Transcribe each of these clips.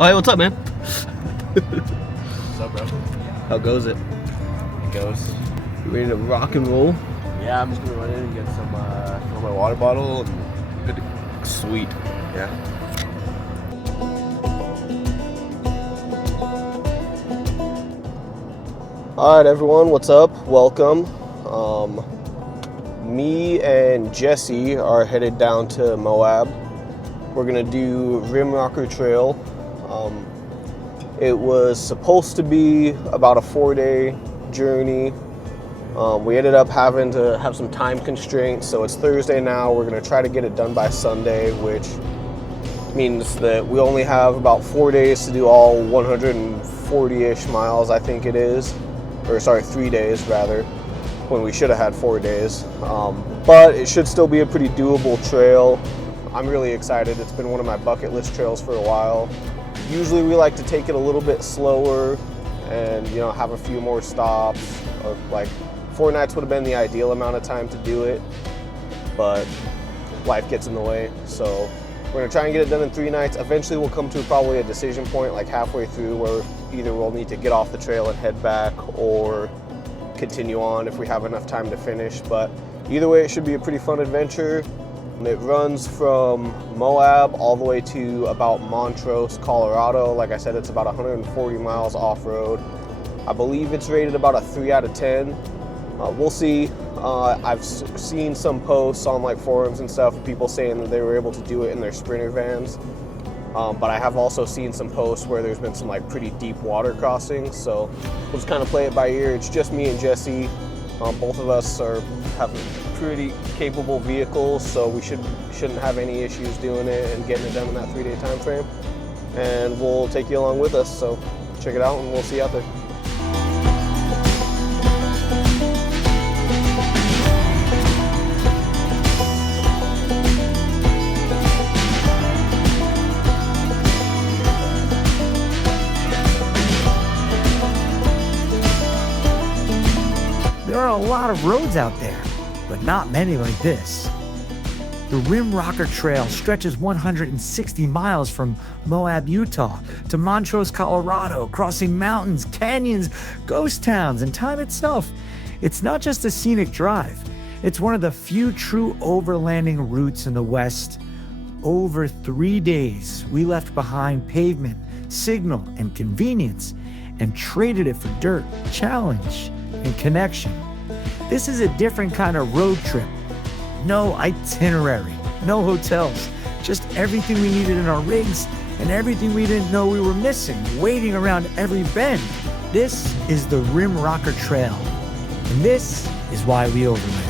Oh, hey, what's up, man? What's up, bro? How goes it? It goes. You ready to rock and roll? Yeah, I'm just gonna run in and get some fill my water bottle and good. Sweet. Yeah. All right, everyone, what's up? Welcome. Me and Jesse are headed down to Moab. We're gonna do Rimrocker Trail. It was supposed to be about a 4-day journey. We ended up having to have some time constraints, so it's Thursday now. We're gonna try to get it done by Sunday, which means that we only have about 4 days to do all 140-ish miles, I think it is. Or sorry, 3 days rather, when we should have had 4 days. But it should still be a pretty doable trail. I'm really excited. It's been one of my bucket list trails for a while. Usually we like to take it a little bit slower and, you know, have a few more stops. Like 4 nights would have been the ideal amount of time to do it, but life gets in the way. So we're gonna try and get it done in 3 nights. Eventually we'll come to probably a decision point like halfway through where either we'll need to get off the trail and head back or continue on if we have enough time to finish. But either way, it should be a pretty fun adventure. It runs from Moab all the way to about Montrose, Colorado. Like I said, it's about 140 miles off-road. I believe it's rated about a 3 out of 10. We'll see. I've seen some posts on like forums and stuff, people saying that they were able to do it in their Sprinter vans. But I have also seen some posts where there's been some like pretty deep water crossings. So we'll just kind of play it by ear. It's just me and Jesse. Both of us have pretty capable vehicles, so we shouldn't have any issues doing it and getting it done in that 3-day time frame. And we'll take you along with us. So check it out, and we'll see you out there. There are a lot of roads out there, but not many like this. The Rimrocker Trail stretches 160 miles from Moab, Utah to Montrose, Colorado, crossing mountains, canyons, ghost towns, and time itself. It's not just a scenic drive. It's one of the few true overlanding routes in the West. Over 3 days, we left behind pavement, signal, and convenience, and traded it for dirt, challenge, and connection. This is a different kind of road trip. No itinerary, no hotels, just everything we needed in our rigs and everything we didn't know we were missing, waiting around every bend. This is the Rimrocker Trail, and this is why we overland.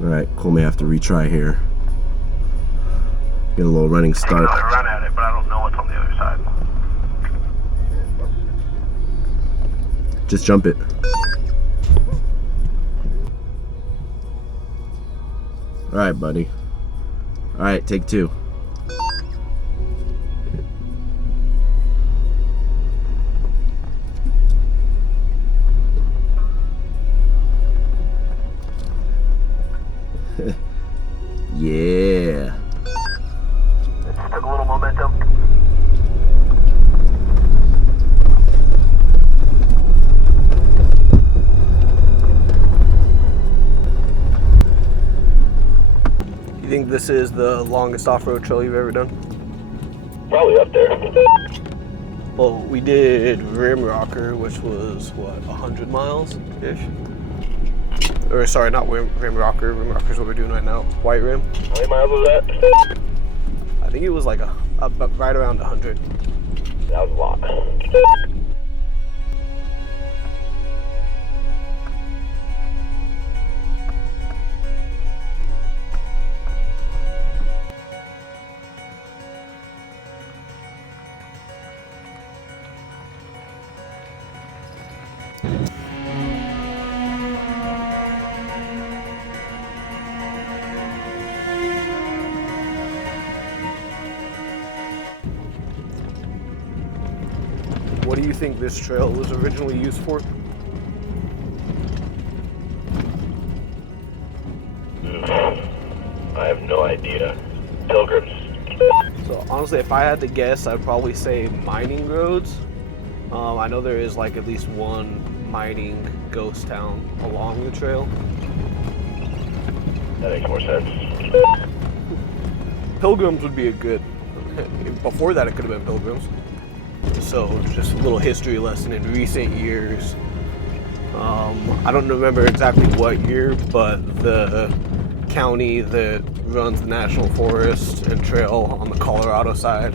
Alright, Cole may have to retry here. Get a little running start. I run at it, but I don't know what's on the other side. Just jump it. Alright, buddy. Alright, take 2. Yeah. It just took a little momentum. You think this is the longest off-road trail you've ever done? Probably up there. Well, we did Rimrocker, which was, what, 100 miles-ish? Or, sorry, not Rimrocker. Rimrocker's what we're doing right now. White Rim. How many miles was that? I think it was like right around 100. That was a lot. What do you think this trail was originally used for? I have no idea. Pilgrims. So honestly, if I had to guess, I'd probably say mining roads. I know there is like at least one mining ghost town along the trail. That makes more sense. Pilgrims would be a good. Before that, it could have been Pilgrims. So just a little history lesson in recent years. I don't remember exactly what year, but the county that runs the National Forest and Trail on the Colorado side,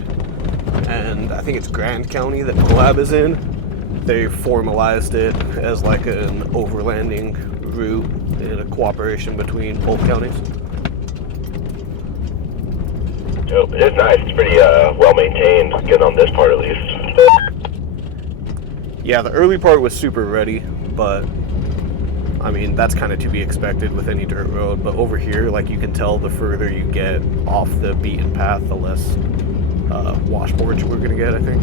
and I think it's Grand County that Moab is in, they formalized it as like an overlanding route in a cooperation between both counties. Dope. It is nice. It's pretty well maintained, getting on this part at least. Yeah, the early part was super ruddy, but I mean, that's kind of to be expected with any dirt road. But over here, like you can tell, the further you get off the beaten path, the less washboards we're gonna get, I think.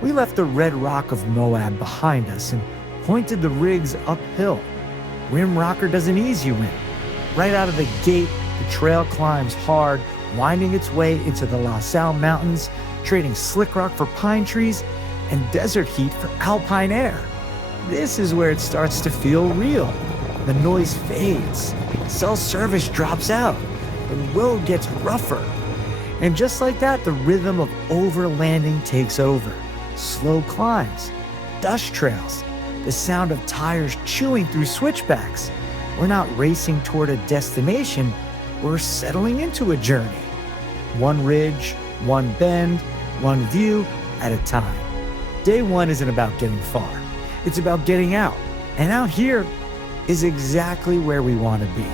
We left the red rock of Moab behind us and pointed the rigs uphill. Rim Rocker doesn't ease you in. Right out of the gate, the trail climbs hard, winding its way into the Sal Mountains, trading slick rock for pine trees and desert heat for alpine air. This is where it starts to feel real. The noise fades, cell service drops out, the road gets rougher. And just like that, the rhythm of overlanding takes over. Slow climbs, dust trails, the sound of tires chewing through switchbacks. We're not racing toward a destination, we're settling into a journey. One ridge, one bend, one view at a time. Day one isn't about getting far, it's about getting out. And out here is exactly where we want to be.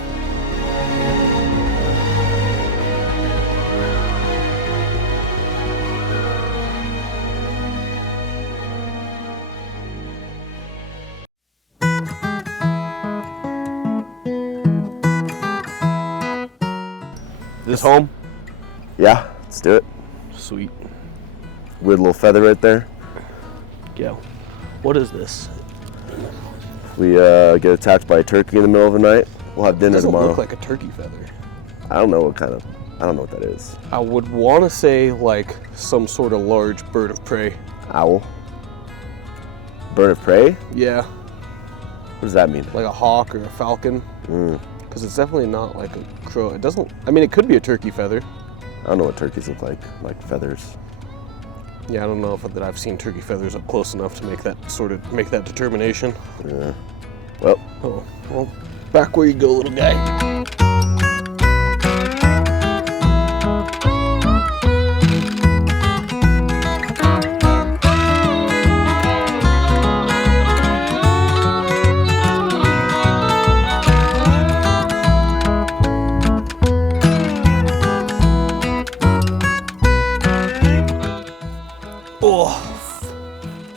This home? Yeah, let's do it. Sweet. Weird little feather right there. Yeah. What is this? We get attacked by a turkey in the middle of the night. We'll have dinner Doesn't tomorrow. look like a turkey feather. I don't know what that is. I would want to say like some sort of large bird of prey. Owl? Bird of prey? Yeah, What does that mean? like a hawk or a falcon. Because it's definitely not like a crow. It doesn't, I mean, it could be a turkey feather. I don't know what turkeys look like feathers. Yeah, I don't know if that I've seen turkey feathers up close enough to make that determination. Yeah. Well, Oh, well, back where you go, little guy.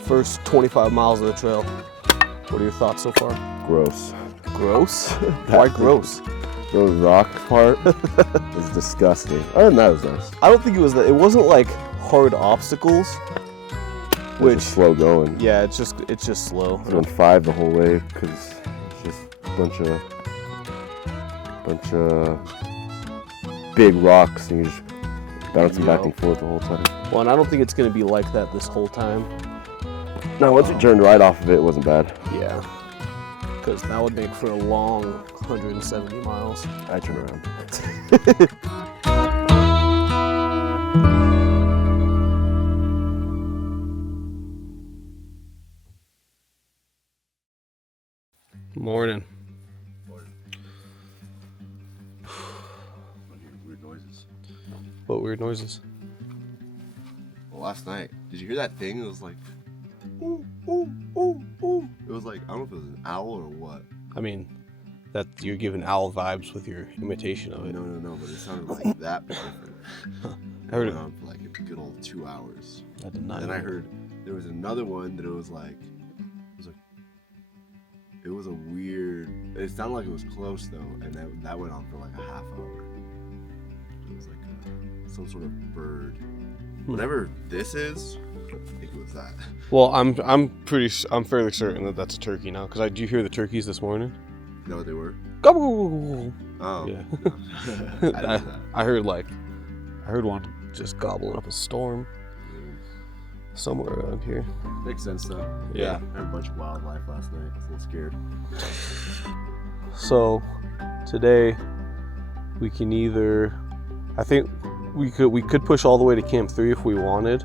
First 25 miles of the trail. What are your thoughts so far? gross. Gross? Why gross? The rock part is disgusting. Other than that, it was nice. I don't think it was that. It wasn't like hard obstacles. It's Which, just slow going. yeah, it's just slow. I went 5 the whole way because it's just a bunch of big rocks and you're just bouncing back and forth the whole time. Well, and I don't think it's going to be like that this whole time. No, once you turned right off of it, it wasn't bad. Yeah, because that would make for a long 170 miles. I turned around. What weird noises? Well, last night, did you hear that thing? It was like, ooh, ooh, ooh, ooh. It was like, I don't know if it was an owl or what. I mean, that you're giving owl vibes with your imitation of it. No, but it sounded like that different. I heard it it. went on for like a good old 2 hours. I did not. And then I heard there was another one that it was a weird. It sounded like it was close though, and that went on for like a half hour. It was like some sort of bird. Whatever this is, I think it was that. Well, I'm fairly certain that that's a turkey now, because did you hear the turkeys this morning? You know what they were? Gobble. Oh, Yeah. No. I heard one just gobbling up a storm somewhere around here. Makes sense though. Yeah. I heard a bunch of wildlife last night. I was a little scared. So today we can either, I think we could push all the way to Camp 3 if we wanted,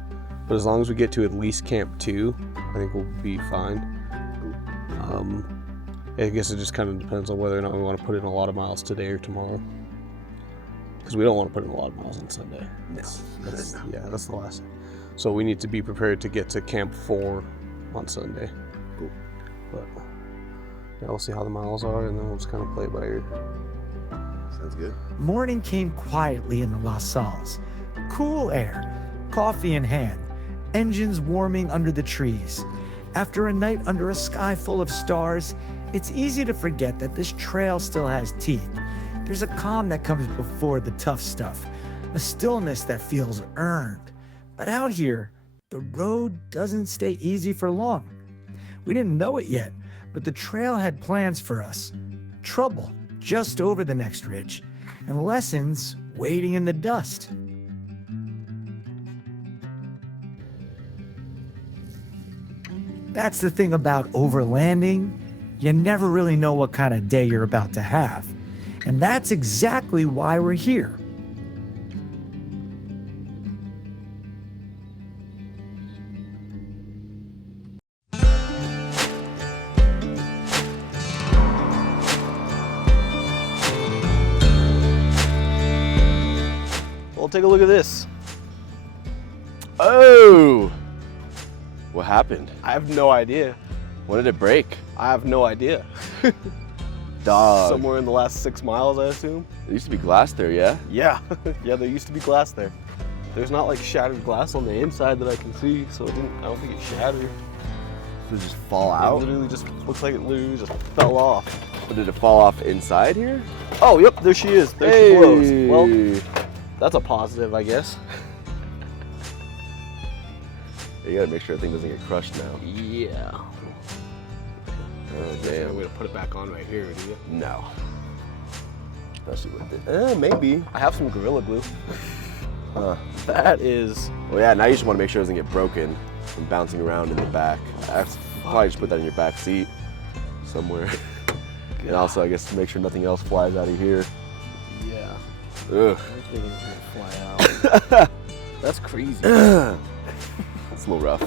but as long as we get to at least Camp 2, I think we'll be fine. I guess it just kind of depends on whether or not we want to put in a lot of miles today or tomorrow. Because we don't want to put in a lot of miles on Sunday. That's the last thing. So we need to be prepared to get to Camp 4 on Sunday. Cool. But yeah, we'll see how the miles are, and then we'll just kind of play it by ear. Sounds good. Morning came quietly in the La Salles. Cool air, coffee in hand, engines warming under the trees. After a night under a sky full of stars, it's easy to forget that this trail still has teeth. There's a calm that comes before the tough stuff, a stillness that feels earned. But out here, the road doesn't stay easy for long. We didn't know it yet, but the trail had plans for us. Trouble just over the next ridge, and lessons waiting in the dust. That's the thing about overlanding. You never really know what kind of day you're about to have. And that's exactly why we're here. Well, take a look at this. Oh! What happened? I have no idea. When did it break? I have no idea. Dog. Somewhere in the last 6 miles, I assume. There used to be glass there, yeah? Yeah, yeah, there used to be glass there. There's not like shattered glass on the inside that I can see, so I don't think it shattered. Did it just fall It out? literally just looks like it literally just fell off. Or did it fall off inside here? Oh, yep, there she is. There she blows. Well, that's a positive, I guess. You gotta make sure the thing doesn't get crushed now. Yeah. Oh, There's no damn. way to put it back on right here, do you? No. Especially with it. Maybe. I have some Gorilla Glue. Huh. That is... Well, yeah, now you just want to make sure it doesn't get broken and bouncing around in the back. I probably just put that in your back seat somewhere. And also, I guess, make sure nothing else flies out of here. Yeah. Ugh. Everything is gonna fly out. That's crazy. It's a little rough.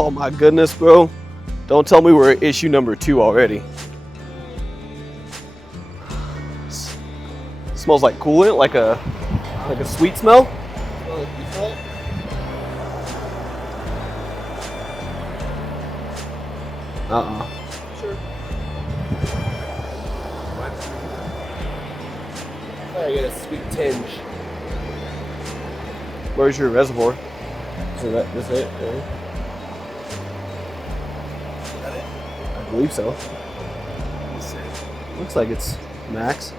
Oh my goodness, bro. Don't tell me we're at issue number 2 already. Smells like coolant, like a sweet smell. Sure. I get a sweet tinge. Where's your reservoir? So that's it? Really? I believe so. Looks like it's max.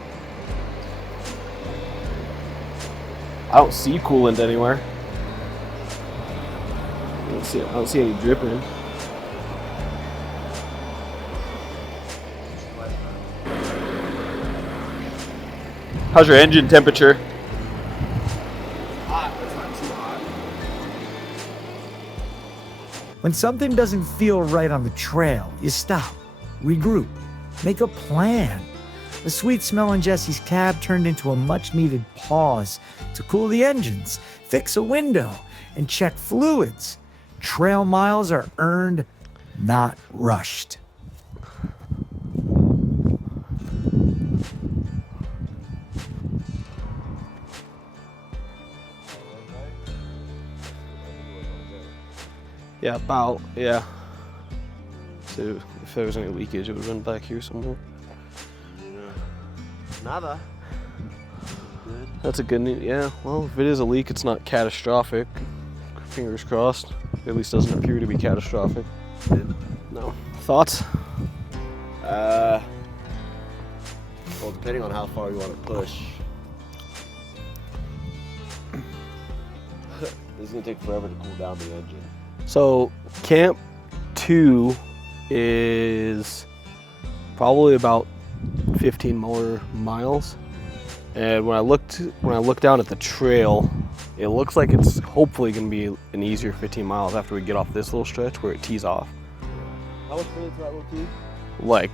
I don't see coolant anywhere. I don't see any dripping. How's your engine temperature? When something doesn't feel right on the trail, you stop, regroup, make a plan. The sweet smell in Jesse's cab turned into a much-needed pause to cool the engines, fix a window, and check fluids. Trail miles are earned, not rushed. Yeah, about, yeah. So if there was any leakage, it would run back here somewhere. Nada. Good. That's a good news. Yeah, well, if it is a leak, it's not catastrophic. Fingers crossed. At least doesn't appear to be catastrophic. No. Thoughts? Well, depending on how far you want to push. This is going to take forever to cool down the engine. So Camp 2 is probably about 15 more miles. And when I looked down at the trail, it looks like it's hopefully going to be an easier 15 miles after we get off this little stretch where it tees off. How much further to that little tee? Like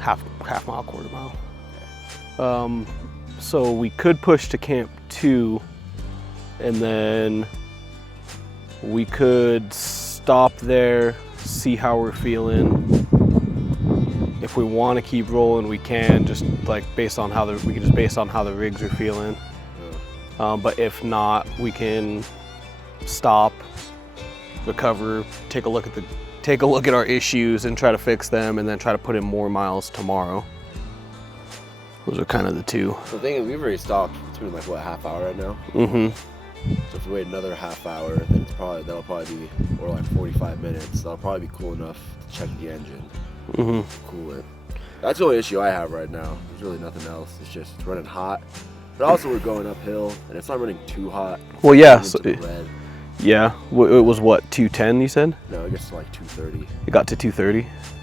half mile, quarter mile. So we could push to Camp 2 and then we could stop there, see how we're feeling. If we want to keep rolling, we can, just like based on how the rigs are feeling. But if not, we can stop, recover, take a look at our issues and try to fix them, and then try to put in more miles tomorrow. Those are kind of the two. So the thing is, we've already stopped. It's been like what, half hour right now? Mm-hmm. So if we wait another half hour, then that'll probably be, or like 45 minutes. That'll probably be cool enough to check the engine. Mm-hmm. Cool it. That's the only issue I have right now. There's really nothing else. It's just it's running hot. But also we're going uphill, and it's not running too hot. Well, yeah. So red. Yeah. It was what, 210 you said? No, it gets to like 230. It got to 230?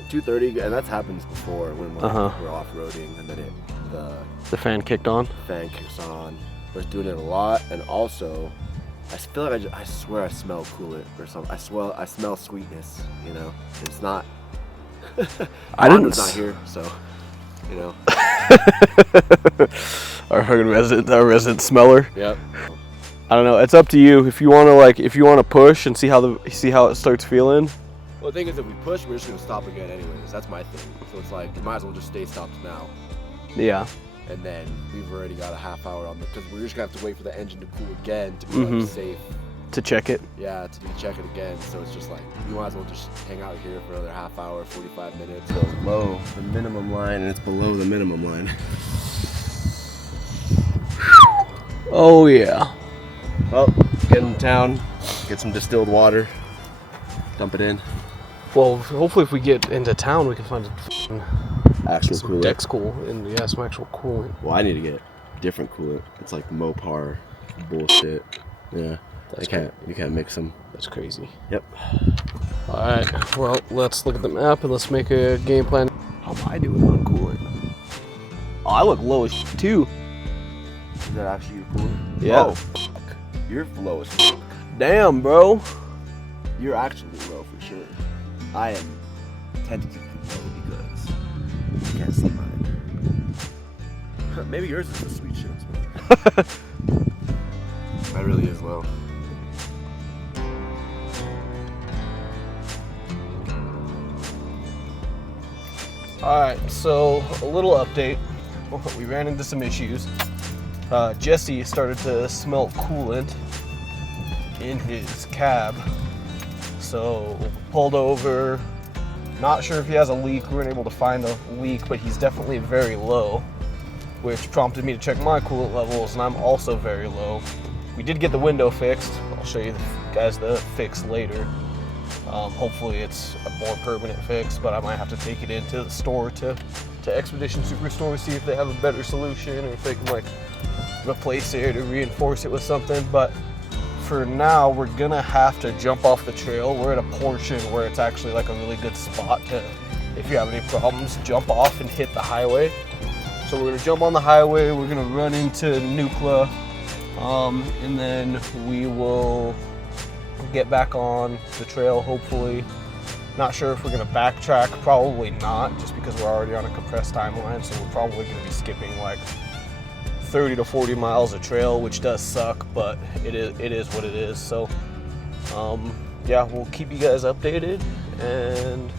230, and that's happens before when like, we're off-roading, and then The fan kicked on? fan kicks on. I was doing it a lot, and also I feel like I swear I smell coolant or something. I smell sweetness, you know. It's not. I didn't. It's not here, so you know. Our resident smeller. Yep. I don't know. It's up to you. If you want to push and see how it starts feeling. Well, the thing is, if we push, we're just gonna stop again anyways. That's my thing. So it's like, you might as well just stay stopped now. Yeah. And then we've already got a half hour on because we're just gonna have to wait for the engine to cool again to be like safe. To check it. Yeah, to check it again. So it's just like, you might as well just hang out here for another half hour, 45 minutes. So it's below the minimum line, and it's below the minimum line. Oh yeah. Well, get in town, get some distilled water, dump it in. Well, hopefully if we get into town, we can find Actual some coolant. Dex cool and some actual coolant. Well, I need to get different coolant. It's like Mopar bullshit. Yeah, you can't mix them. That's crazy. Yep. All right. Well, let's look at the map and let's make a game plan. How am I doing on coolant? Oh, I look low as too. Is that actually your coolant? Yeah. Oh, fuck. You're low as fuck. Damn, bro. You're actually low for sure. I am tentatively low because you can't see mine. Maybe yours is the sweet shit. Mine really is low. Alright, so a little update. We ran into some issues. Jesse started to smell coolant in his cab. So pulled over. Not sure if he has a leak. We weren't able to find a leak, but he's definitely very low, which prompted me to check my coolant levels, and I'm also very low. We did get the window fixed. I'll show you guys the fix later. Hopefully it's a more permanent fix, but I might have to take it into the store to Expedition Superstore, see if they have a better solution, or if they can like replace it or reinforce it with something. But for now, we're gonna have to jump off the trail. We're at a portion where it's actually like a really good spot to, if you have any problems, jump off and hit the highway. So we're gonna jump on the highway, we're gonna run into Nucla, and then we will get back on the trail, hopefully. Not sure if we're gonna backtrack, probably not, just because we're already on a compressed timeline, so we're probably gonna be skipping like 30 to 40 miles of trail, which does suck, but it is what it is. So yeah, we'll keep you guys updated, and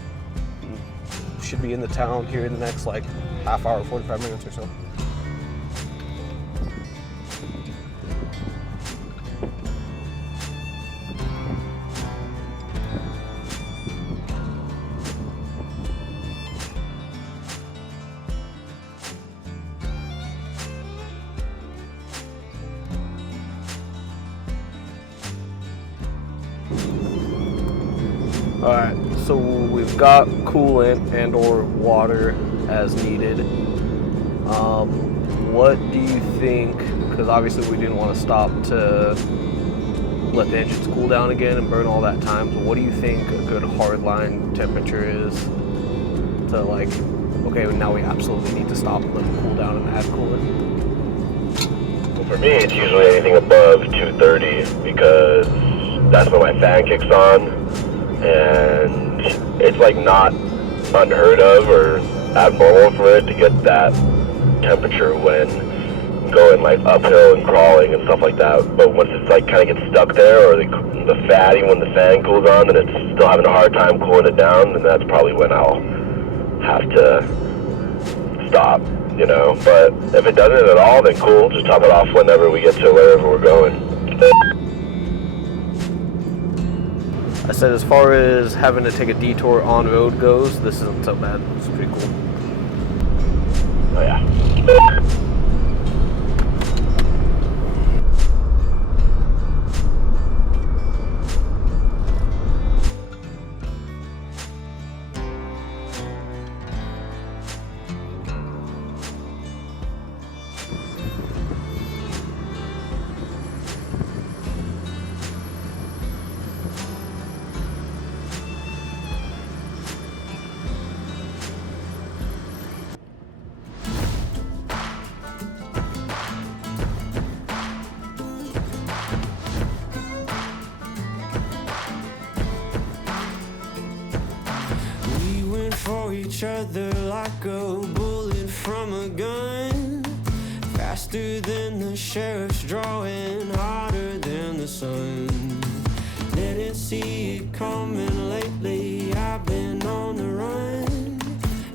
should be in the town here in the next like half hour, 45 minutes or so. All right, so we've got coolant and or water as needed. What do you think, because obviously we didn't want to stop to let the engines cool down again and burn all that time, so what do you think a good hardline temperature is to like, okay, now we absolutely need to stop and let them cool down and add coolant? Well, for me, it's usually anything above 230 because that's when my fan kicks on. And it's like not unheard of or abnormal for it to get that temperature when going like uphill and crawling and stuff like that. But once it's like kind of gets stuck there, or the fatty, when the fan cools on and it's still having a hard time cooling it down, then that's probably when I'll have to stop, you know. But if it doesn't at all, then cool, just top it off whenever we get to wherever we're going. I said as far as having to take a detour on road goes, this isn't so bad. It's pretty cool. Oh yeah. Each other like a bullet from a gun, faster than the sheriff's drawing, hotter than the sun. Didn't see it coming lately, I've been on the run.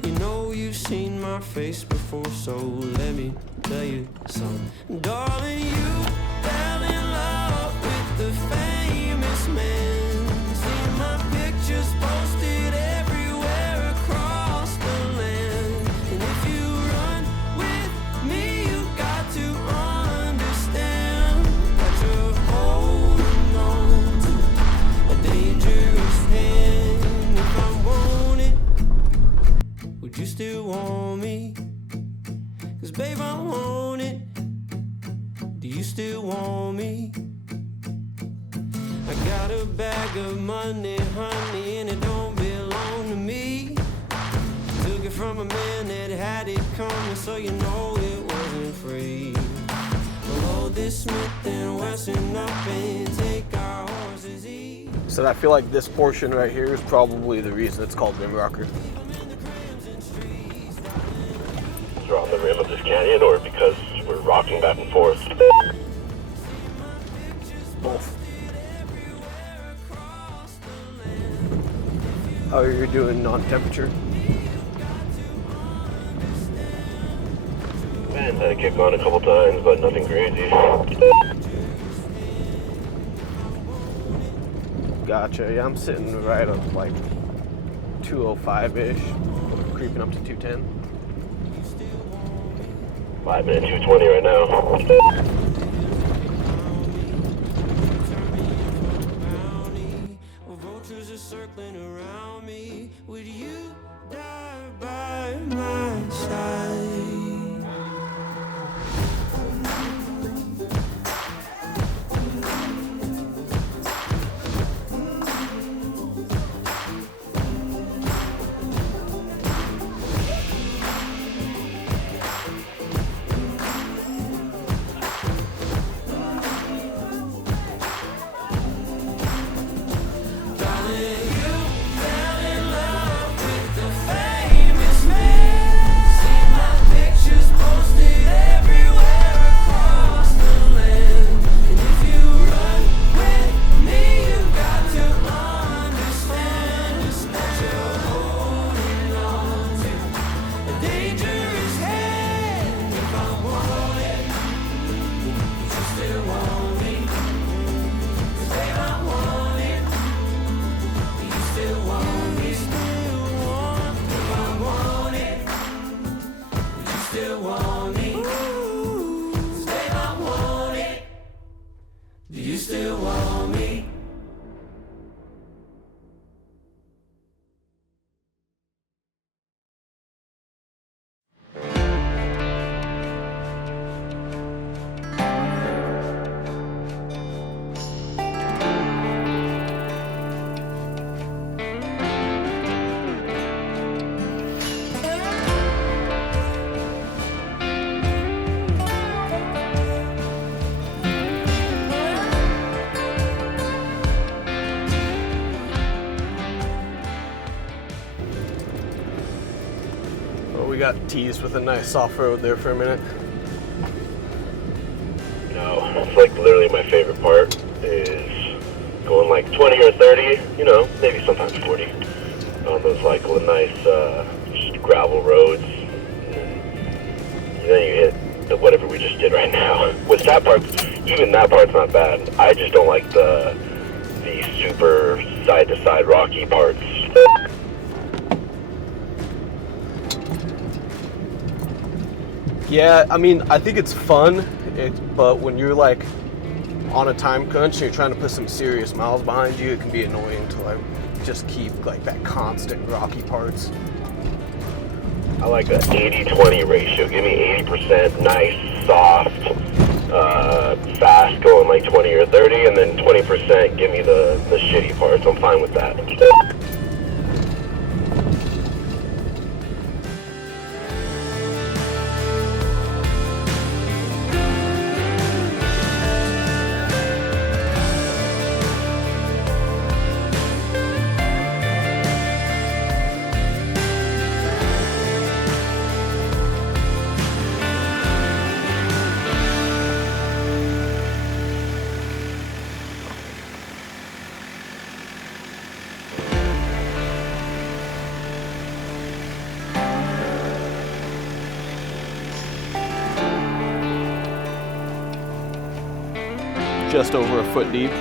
You know you've seen my face before, so let me tell you something. Darling, you fell in love with the famous man. See my pictures posted everywhere across the land. And if you run with me, you got to understand that you're holding on to a dangerous hand. If I want it, would you still want me? 'Cause babe, I want it. Do you still want me? I got a bag of money, honey, and it don't belong to me. Took it from a man that had it coming, so you know it wasn't free. Well, load this Smith and Wesson up and take our horses easy. So I feel like this portion right here is probably the reason it's called Rim Rocker. We're on the rim of this canyon, or because we're rocking back and forth. Both. How are you doing on temperature? Man, had to kick on a couple times, but nothing crazy. Gotcha. Yeah, I'm sitting right on like 205-ish, creeping up to 210. 5 minutes, 220 right now. Vultures are circling around me. Would you die by my side? still want me? We got teased with a nice soft road there for a minute. No, it's like literally my favorite part is going like 20 or 30, you know, maybe sometimes 40 on those like nice just gravel roads. And then you hit the whatever we just did right now. With that part, even that part's not bad. I just don't like the super side to side rocky parts. Yeah, I mean, I think it's fun, but when you're like on a time crunch and you're trying to put some serious miles behind you, it can be annoying to like just keep like that constant rocky parts. I like an 80-20 ratio. Give me 80% nice, soft, fast going like 20 or 30, and then 20% give me the shitty parts. I'm fine with that. Just over a foot deep.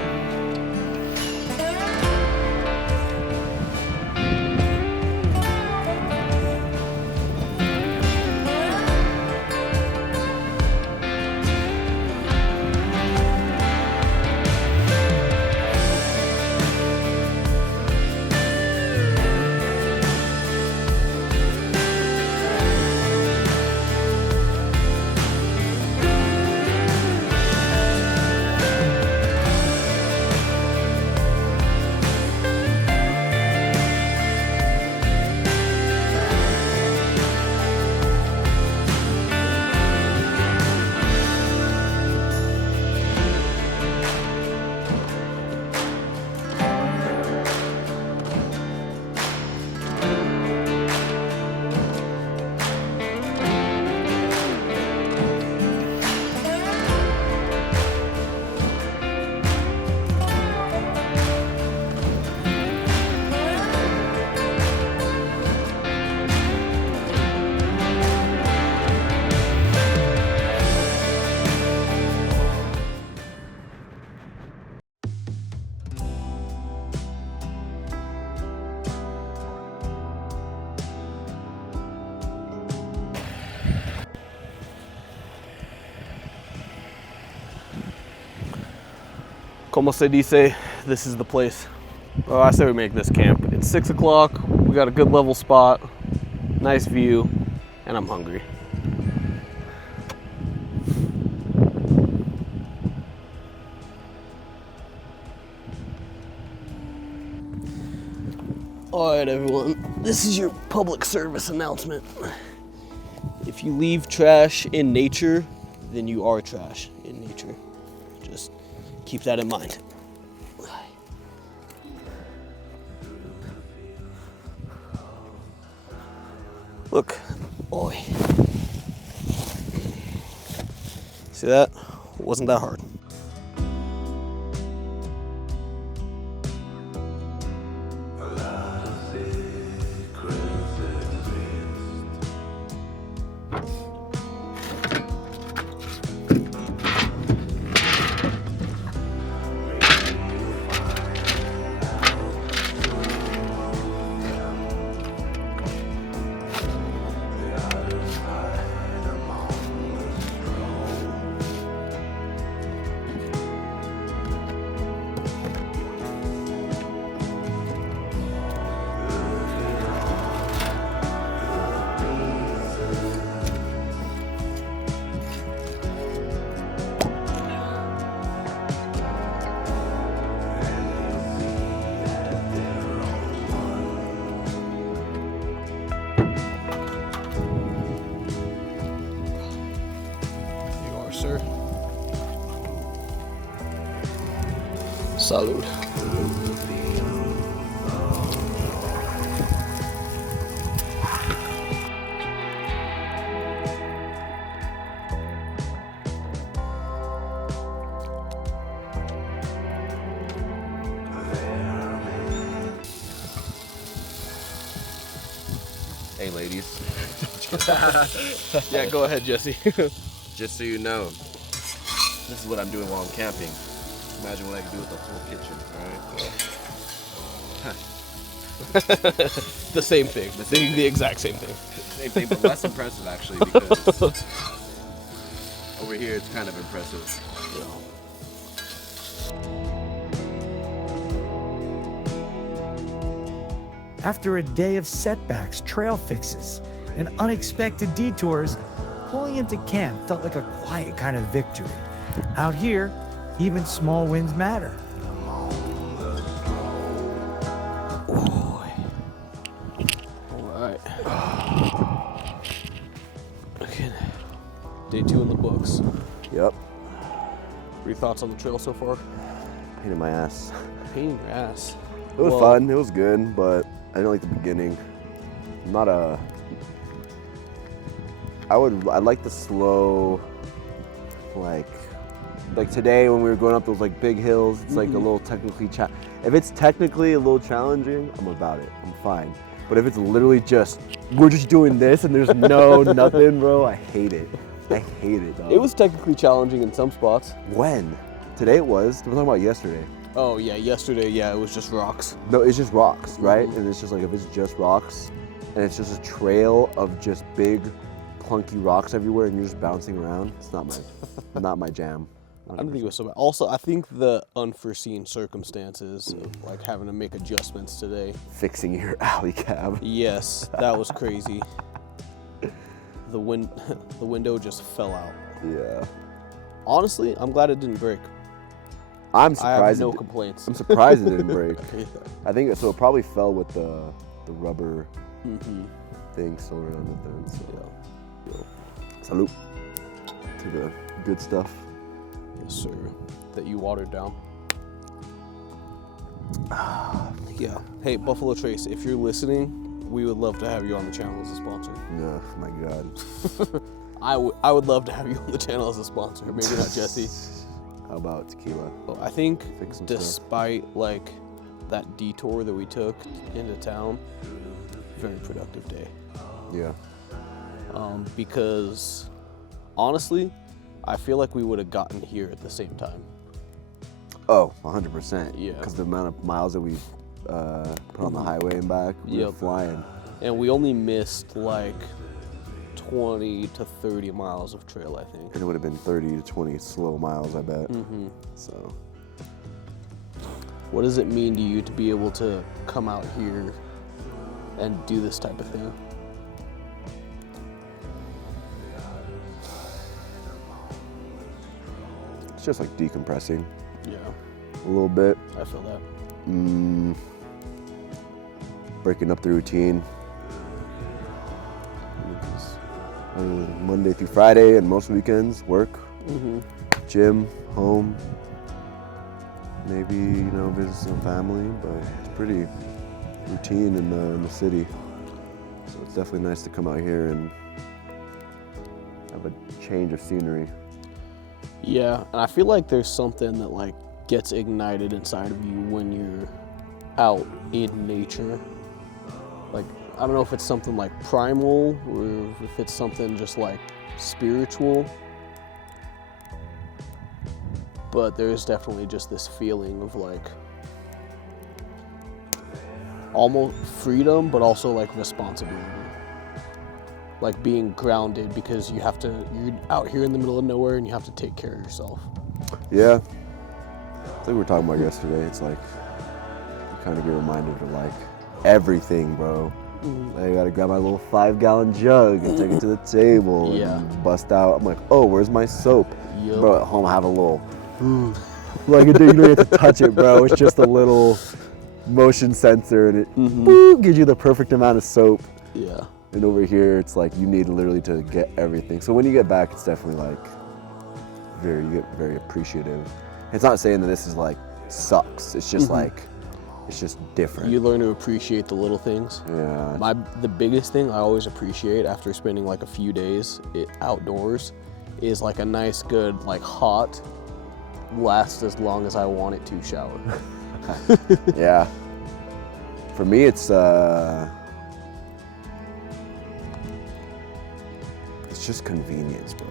Como se dice, this is the place. Well, I say we make this camp. It's 6 o'clock, we got a good level spot, nice view, and I'm hungry. All right, everyone, this is your public service announcement. If you leave trash in nature, then you are trash in nature. Just keep that in mind. Look, oi. See that? Wasn't that hard. Salud. Hey, ladies. Yeah, go ahead, Jesse. Just so you know, this is what I'm doing while I'm camping. Imagine what I can do with a full kitchen, alright? The same thing. The exact same thing. Same thing, but less impressive actually, because over here it's kind of impressive. After a day of setbacks, trail fixes, and unexpected detours, pulling into camp felt like a quiet kind of victory. Out here, even small wins matter. Alright. Okay. Day 2 in the books. Yep. What are your thoughts on the trail so far? Pain in my ass. Pain in your ass. It was Well, fun, it was good, but I didn't like the beginning. I'm not a... I like the slow, like today when we were going up those like big hills, it's like a little technically, if it's technically a little challenging, I'm about it, I'm fine. But if it's literally just, we're just doing this and there's no nothing, bro, I hate it. I hate it, dog. It was technically challenging in some spots. When? Today it was. We're talking about yesterday. Oh yeah, yesterday, yeah, it was just rocks. No, it's just rocks, right? And it's just like, if it's just rocks and it's just a trail of just big, clunky rocks everywhere and you're just bouncing around, it's not my jam. I don't think it was so bad. Also, I think the unforeseen circumstances of like having to make adjustments today. Fixing your alley cab. Yes, that was crazy. The window just fell out. Yeah. Honestly, I'm glad it didn't break. I'm I have surprised. no complaints. I'm surprised it didn't break. Yeah. I think so. It probably fell with the rubber thing still around it then. So. Yeah. Salute to the good stuff. Yes, sir. That you watered down. Yeah. Hey, Buffalo Trace, if you're listening, we would love to have you on the channel as a sponsor. Oh my God. I would love to have you on the channel as a sponsor. Maybe not Jesse. How about tequila? Well, I think Fix some despite like that detour that we took into town, very productive day. Yeah. Because honestly, I feel like we would have gotten here at the same time. Oh, 100%. Yeah. Because the amount of miles that we put on the highway and back, we were flying. And we only missed like 20 to 30 miles of trail, I think. And it would have been 30 to 20 slow miles, I bet. So. What does it mean to you to be able to come out here and do this type of thing? It's just like decompressing Yeah, a little bit. I feel that. Breaking up the routine. Monday through Friday and most weekends, work, gym, home, maybe, visit some family, but it's pretty routine in the city. So it's definitely nice to come out here and have a change of scenery. Yeah, and I feel like there's something that like gets ignited inside of you when you're out in nature. Like, I don't know if it's something like primal or if it's something just like spiritual, but there's definitely just this feeling of like almost freedom, but also like responsibility. Like being grounded because you're out here in the middle of nowhere and you have to take care of yourself. Yeah, it's like we were talking about yesterday. It's like you kind of get reminded of like everything, bro. I gotta grab my little 5-gallon jug and take it to the table and bust out. I'm like, oh, where's my soap? Yep. Bro, at home I have a little, like you don't have to touch it, bro. It's just a little motion sensor and it boop, gives you the perfect amount of soap. Yeah. And over here, it's like you need literally to get everything. So when you get back, it's definitely like you get very appreciative. It's not saying that this is like sucks. It's just like, it's just different. You learn to appreciate the little things. Yeah. The biggest thing I always appreciate after spending like a few days outdoors is like a nice, good, like hot, last as long as I want it to shower. Yeah. For me, it's just convenience, bro.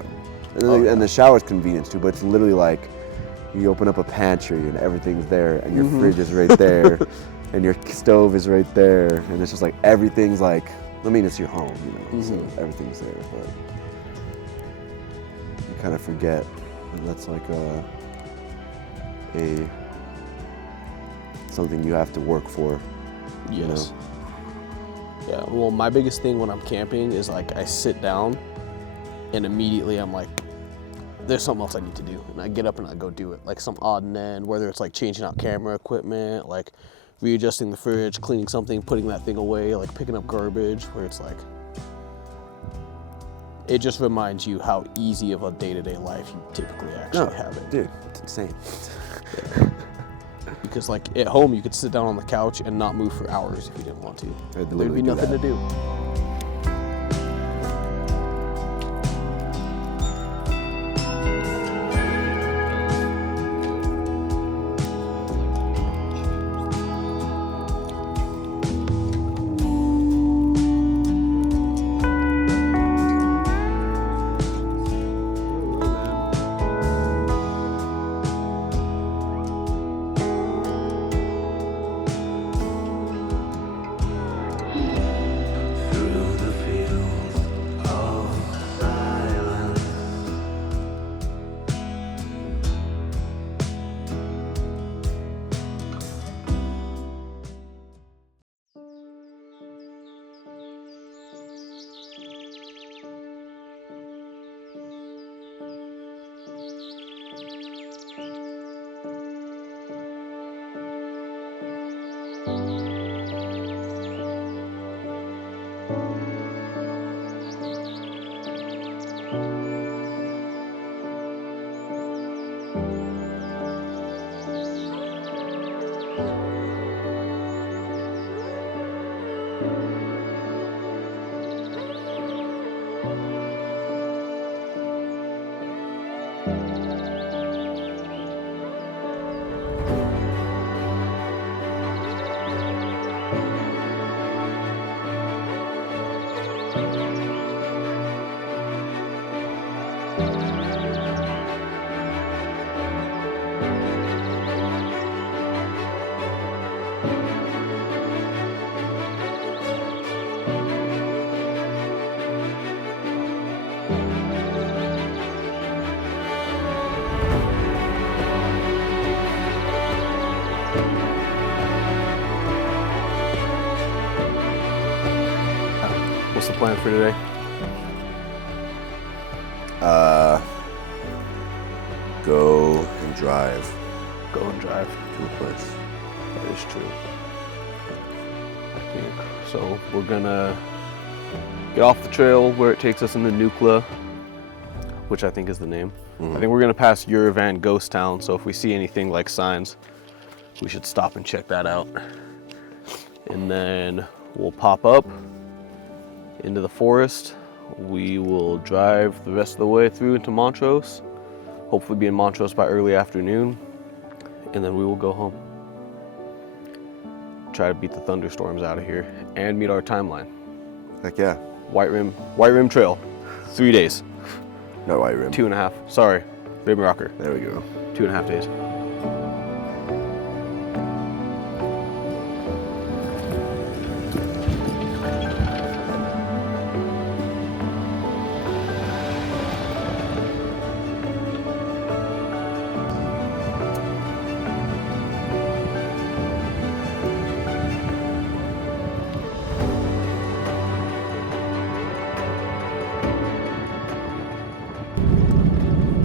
And the shower's convenience too, but it's literally like you open up a pantry and everything's there, and your fridge is right there, and your stove is right there, and it's just like everything's like, I mean, it's your home, you know, so everything's there, but you kind of forget that that's like a something you have to work for. Yes. You know? Yeah, well, my biggest thing when I'm camping is like I sit down and immediately I'm like, there's something else I need to do. And I get up and I go do it. Like some odd and end, whether it's like changing out camera equipment, like readjusting the fridge, cleaning something, putting that thing away, like picking up garbage, where it's like, it just reminds you how easy of a day-to-day life you typically actually have it. Dude, it's insane. Because like at home, you could sit down on the couch and not move for hours if you didn't want to. There'd be nothing to do. What's the plan for today? Go and drive Go and drive. to a place. That is true. I think so. We're gonna get off the trail where it takes us into Nucla, which I think is the name. I think we're gonna pass Van Ghost Town. So if we see anything like signs, we should stop and check that out. And then we'll pop up into the forest. We will drive the rest of the way through into Montrose. Hopefully be in Montrose by early afternoon. And then we will go home. Try to beat the thunderstorms out of here and meet our timeline. Heck yeah. White Rim Trail, 3 days. No white rim. 2.5, sorry, Rim Rocker, There we go. 2.5 days.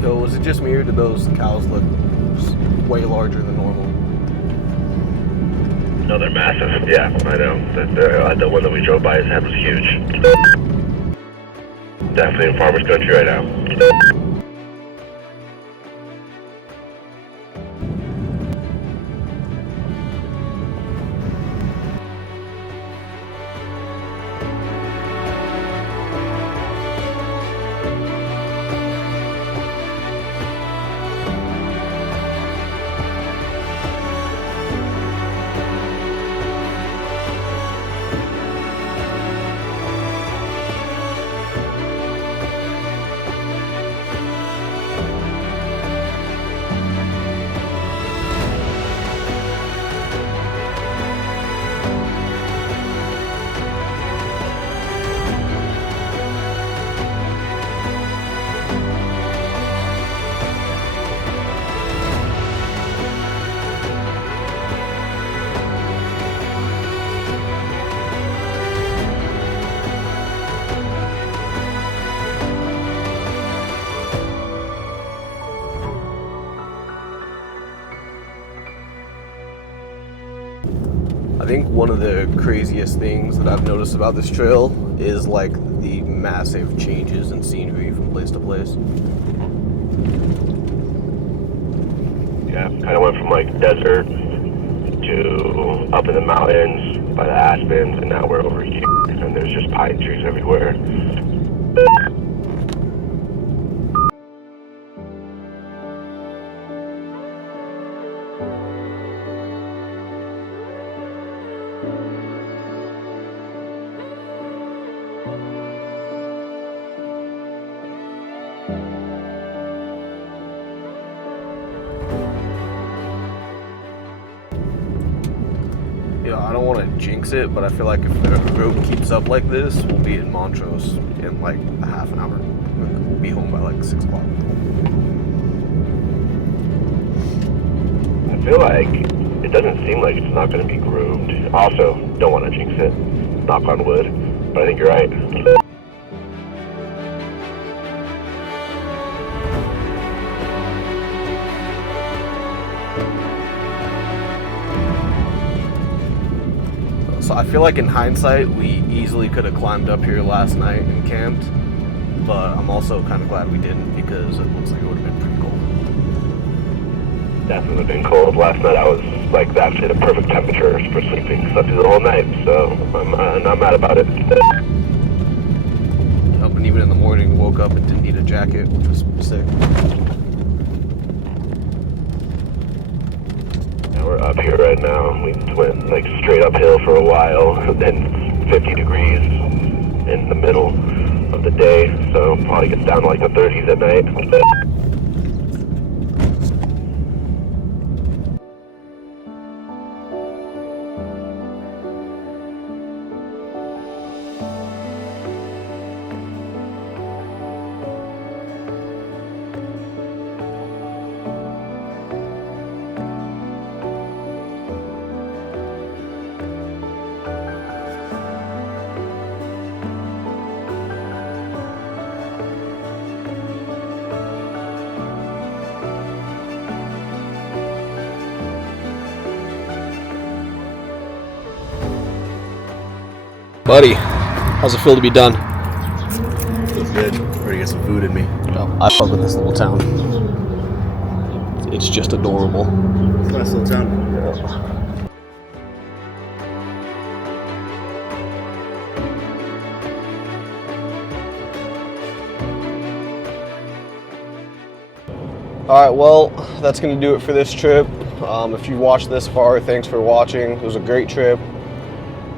Yo, was it just me or did those cows look way larger than normal? No, they're massive. Yeah, I know. The one that we drove by, his head was huge. Definitely in farmer's country right now. I think one of the craziest things that I've noticed about this trail is like the massive changes in scenery from place to place. Yeah, kind of went from like desert to up in the mountains by the aspens, and now we're over here, and there's just pine trees everywhere. I don't want to jinx it, but I feel like if the road keeps up like this, we'll be in Montrose in like a half an hour. We'll be home by like 6 o'clock. I feel like it doesn't seem like it's not going to be groomed. Also, don't want to jinx it, knock on wood, but I think you're right. So I feel like in hindsight, we easily could have climbed up here last night and camped, but I'm also kind of glad we didn't because it looks like it would have been pretty cold. Definitely would have been cold. Last night I was like actually the perfect temperature for sleeping. Slept through the whole night, so I'm not mad about it. Up and even in the morning, woke up and didn't need a jacket, which was sick. We're up here right now. We went like straight uphill for a while, and then 50 degrees in the middle of the day, so probably gets down to like the 30s at night. Buddy, how's it feel to be done? Feels good. Ready to get some food in me. I fuck with this little town. It's just adorable. It's a nice little town. Alright, well, that's going to do it for this trip. If you watched this far, thanks for watching. It was a great trip.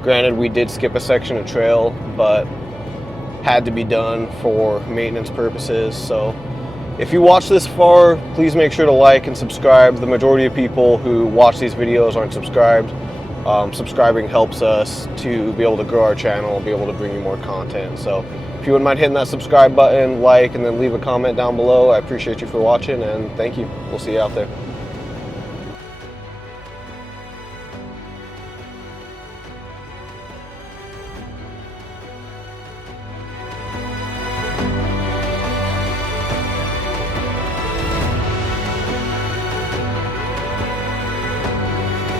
Granted, we did skip a section of trail, but had to be done for maintenance purposes. So if you watch this far, please make sure to like and subscribe. The majority of people who watch these videos aren't subscribed. Subscribing helps us to be able to grow our channel and be able to bring you more content. So if you wouldn't mind hitting that subscribe button, like, and then leave a comment down below, I appreciate you for watching, and thank you. We'll see you out there.